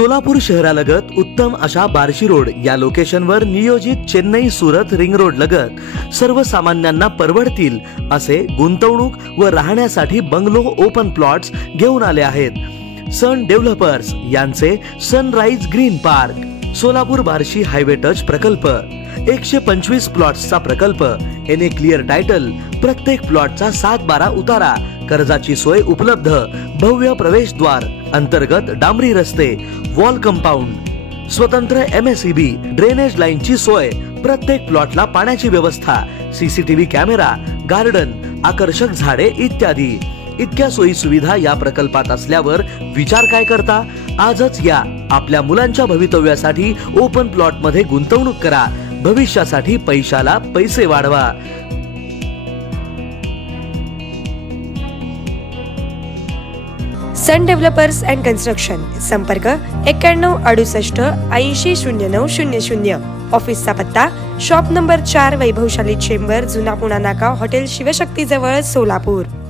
सोलापूर शहरालगत उत्तम अशा बार्शी रोड या लोकेशनवर नियोजित चेन्नई सुरत रिंग रोड लगत सर्वसामान्यांना परवडतील असे गुंतवणूक व राहण्यासाठी बंगलो ओपन प्लॉट्स घेऊन आले आहेत। सन डेव्हलपर्स यांचे sunrise green park Solapur Barshi highway touch प्रकल्प 125 प्लॉट्सचा प्रकल्प, एने क्लिअर टायटल, प्रत्येक प्लॉटचा 7-12 उतारा, कर्जाची सोय उपलब्ध, भव्य प्रवेशद्वार, अंतर्गत डांबरी रस्ते, वॉल कंपाऊंड, स्वतंत्र MSEB, ड्रेनेज लाईनची सोय, प्रत्येक प्लॉटला पाण्याची व्यवस्था, CCTV कॅमेरा, गार्डन, आकर्षक झाडे इत्यादी। इतक्या सोयी सुविधा या प्रकल्पात असल्यावर विचार काय करता? आजच या आपल्या मुलांच्या भवितव्यासाठी ओपन प्लॉट मध्ये गुंतवणूक करा। भविष्यासाठी पैशाला पैसे वाढवा। सन डेव्हलपर्स अँड कन्स्ट्रक्शन, संपर्क 9168800900। ऑफिसचा पत्ता शॉप नंबर 4, वैभवशाली चेंबर, जुना पुणा नाका, हॉटेल शिवशक्ती जवळ, सोलापूर।